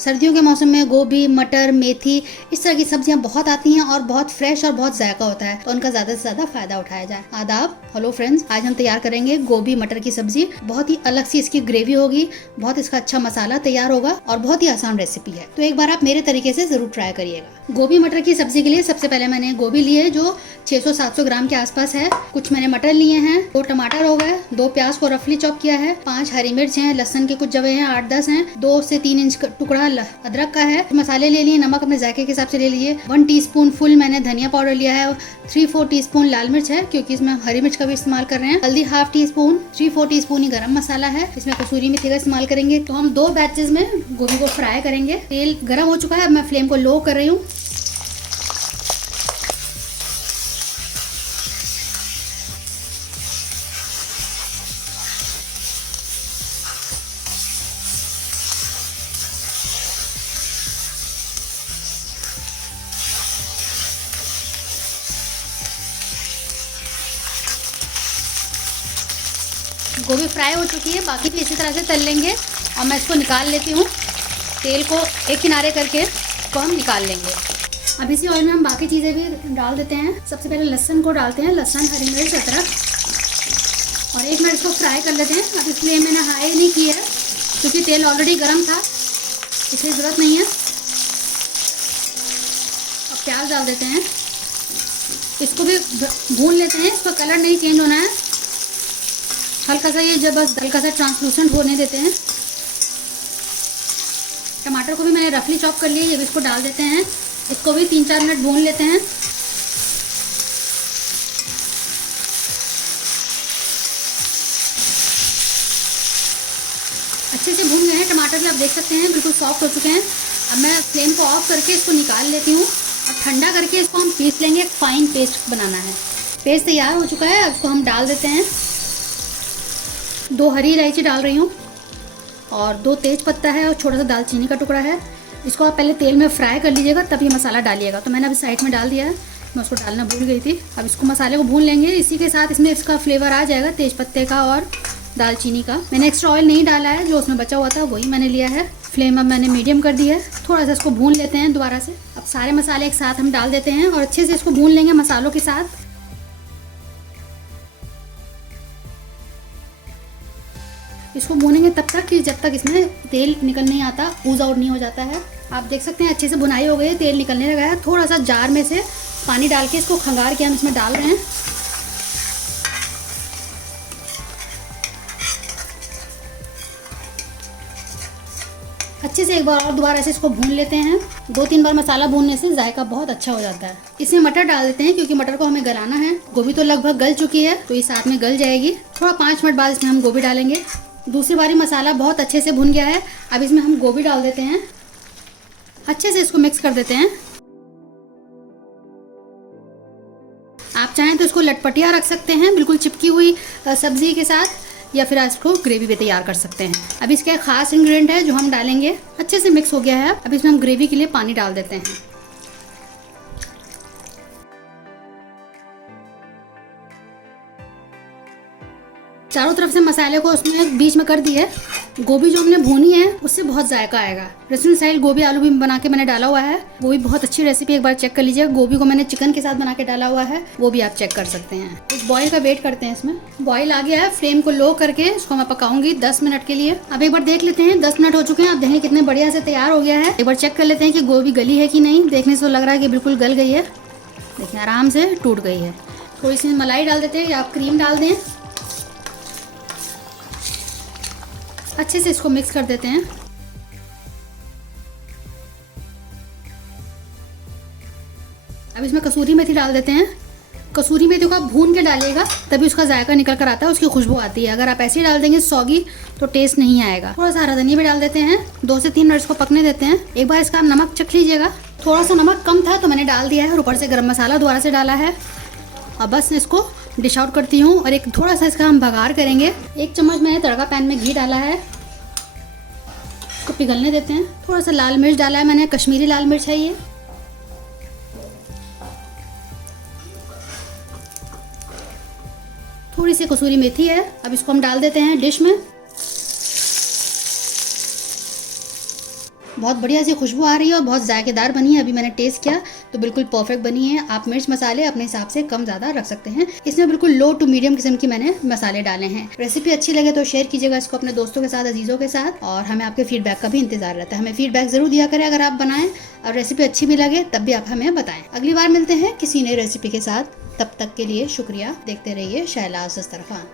सर्दियों के मौसम में गोभी, मटर, मेथी इस तरह की सब्जियां बहुत आती हैं और बहुत फ्रेश और बहुत जायका होता है, तो उनका ज्यादा से ज्यादा फायदा उठाया जाए। आदाब, हेलो फ्रेंड्स, आज हम तैयार करेंगे गोभी मटर की सब्जी। बहुत ही अलग सी इसकी ग्रेवी होगी, बहुत इसका अच्छा मसाला तैयार होगा और बहुत ही आसान रेसिपी है, तो एक बार आप मेरे तरीके से जरूर ट्राई करिएगा। गोभी मटर की सब्जी के लिए सबसे पहले मैंने गोभी ली है जो 600-700 ग्राम के आसपास है। कुछ मैंने मटर लिए हैं, 2 टमाटर हो गए, 2 प्याज को रफली चॉप किया है, 5 हरी मिर्च हैं, लहसुन के कुछ जवे हैं 8-10 हैं, 2 से 3 इंच टुकड़ा अदरक का है। मसाले ले लिए, नमक अपने जायके के हिसाब से ले लीजिए। 1 टीस्पून फुल मैंने धनिया पाउडर लिया है, 3-4 टीस्पून लाल मिर्च है क्योंकि इसमें हरी मिर्च का भी इस्तेमाल कर रहे हैं। हल्दी 1/2 टीस्पून, 3-4 टीस्पून ही गरम मसाला है, इसमें कसूरी मेथी का इस्तेमाल करेंगे। तो हम 2 बैचेस में गोभी को फ्राई करेंगे। तेल गर्म हो चुका है, अब मैं फ्लेम को लो कर रही हूँ। गोभी फ्राई हो चुकी है, बाकी भी इसी तरह से तल लेंगे और मैं इसको निकाल लेती हूँ। तेल को एक किनारे करके इसको हम निकाल लेंगे। अब इसी ऑयल में हम बाकी चीज़ें भी डाल देते हैं। सबसे पहले लहसुन को डालते हैं, लहसुन, हरी मिर्च, अदरक, और 1 मिनट इसको फ्राई कर लेते हैं। अब इसलिए मैंने हाई नहीं की है क्योंकि तेल ऑलरेडी गर्म था, इसलिए ज़रूरत नहीं है। अब प्याज डाल देते हैं, इसको भी भून लेते हैं। इसका कलर नहीं चेंज होना है, हल्का सा ये जब बस हल्का सा ट्रांसलूसेंट होने देते हैं। टमाटर को भी मैंने रफली चॉप कर लिया, ये भी इसको डाल देते हैं। इसको भी 3-4 मिनट भून लेते हैं। अच्छे से भून गए हैं टमाटर भी, आप देख सकते हैं बिल्कुल सॉफ्ट हो चुके हैं। अब मैं फ्लेम को ऑफ करके इसको निकाल लेती हूँ और ठंडा करके इसको हम पीस लेंगे। एक फाइन पेस्ट बनाना है। पेस्ट तैयार हो चुका है, अब इसको हम डाल देते हैं। 2 हरी इलायची डाल रही हूँ और 2 तेज पत्ता है और छोटा सा दालचीनी का टुकड़ा है। इसको आप पहले तेल में फ्राई कर लीजिएगा, तब ये मसाला डालिएगा। तो मैंने अभी साइड में डाल दिया है, मैं उसको डालना भूल गई थी। अब इसको मसाले को भून लेंगे, इसी के साथ इसमें इसका फ्लेवर आ जाएगा तेज पत्ते का और दालचीनी का। मैंने एक्स्ट्रा ऑयल नहीं डाला है, जो उसमें बचा हुआ था वही मैंने लिया है। फ्लेम अब मैंने मीडियम कर दी है। थोड़ा सा इसको भून लेते हैं दोबारा से। अब सारे मसाले एक साथ हम डाल देते हैं और अच्छे से इसको भून लेंगे मसालों के साथ। इसको भूनेंगे तब तक कि जब तक इसमें तेल निकल नहीं आता, ऊज आउट नहीं हो जाता है। आप देख सकते हैं अच्छे से भुनाई हो गई है, तेल निकलने लगा है। थोड़ा सा जार में से पानी डाल के इसको खंगार के हम इसमें डाल रहे हैं। अच्छे से एक बार और दोबारा से इसको भून लेते हैं। 2-3 बार मसाला भूनने से जायका बहुत अच्छा हो जाता है। इसमें मटर डाल देते हैं क्योंकि मटर को हमें गलाना है। गोभी तो लगभग गल चुकी है, तो ये साथ में गल जाएगी। थोड़ा 5 मिनट बाद इसमें हम गोभी डालेंगे। दूसरी बारी मसाला बहुत अच्छे से भुन गया है, अब इसमें हम गोभी डाल देते हैं। अच्छे से इसको मिक्स कर देते हैं। आप चाहें तो इसको लटपटिया रख सकते हैं बिल्कुल चिपकी हुई सब्जी के साथ, या फिर इसको ग्रेवी भी तैयार कर सकते हैं। अब इसका एक खास इंग्रेडिएंट है जो हम डालेंगे। अच्छे से मिक्स हो गया है, अब इसमें हम ग्रेवी के लिए पानी डाल देते हैं। चारों तरफ से मसाले को उसमें बीच में कर दिए। गोभी जो हमने भूनी है उससे बहुत जायका आएगा। रेस्टोरेंट स्टाइल गोभी आलू भी बना के मैंने डाला हुआ है, वो भी बहुत अच्छी रेसिपी, एक बार चेक कर लीजिएगा। गोभी को मैंने चिकन के साथ बना के डाला हुआ है, वो भी आप चेक कर सकते हैं। एक बॉईल का वेट करते हैं। इसमें बॉईल आ गया है, फ्लेम को लो करके इसको मैं पकाऊंगी 10 मिनट के लिए। अब एक बार देख लेते हैं, 10 मिनट हो चुके हैं। आप देखें कितने बढ़िया से तैयार हो गया है। एक बार चेक कर लेते हैं कि गोभी गली है कि नहीं। देखने से तो लग रहा है कि बिल्कुल गल गई है, देखिए आराम से टूट गई है। थोड़ी सी मलाई डाल देते हैं या आप क्रीम डाल दें। अच्छे से इसको मिक्स कर देते हैं। अब इसमें कसूरी मेथी डाल देते हैं। कसूरी मेथी को आप भून के डालिएगा, तभी उसका जायका निकल कर आता है, उसकी खुशबू आती है। अगर आप ऐसे ही डाल देंगे सौगी तो टेस्ट नहीं आएगा। थोड़ा सा हरा धनिया भी डाल देते हैं। 2 से 3 मिनट इसको पकने देते हैं। एक बार इसका नमक चख लीजिएगा। थोड़ा सा नमक कम था तो मैंने डाल दिया है और ऊपर से गरम मसाला दोबारा से डाला है। अब बस इसको डिश आउट करती हूँ और एक थोड़ा सा इसका हम बघार करेंगे। 1 चम्मच मैंने तड़का पैन में घी डाला है, इसको पिघलने देते हैं। थोड़ा सा लाल मिर्च डाला है मैंने, कश्मीरी लाल मिर्च है ये। थोड़ी सी कसूरी मेथी है। अब इसको हम डाल देते हैं डिश में। बहुत बढ़िया सी खुशबू आ रही है और बहुत जायकेदार बनी है। अभी मैंने टेस्ट किया तो बिल्कुल परफेक्ट बनी है। आप मिर्च मसाले अपने हिसाब से कम ज्यादा रख सकते हैं। इसमें बिल्कुल लो टू मीडियम किस्म की मैंने मसाले डाले हैं। रेसिपी अच्छी लगे तो शेयर कीजिएगा इसको अपने दोस्तों के साथ, अजीजों के साथ, और हमें आपके फीडबैक का भी इंतजार रहता है। हमें फीडबैक जरूर दिया करें अगर आप बनाएं और रेसिपी अच्छी भी लगे तब भी आप हमें बताएं। अगली बार मिलते हैं किसी नई रेसिपी के साथ, तब तक के लिए शुक्रिया। देखते रहिए शहलाज दस्तरखान।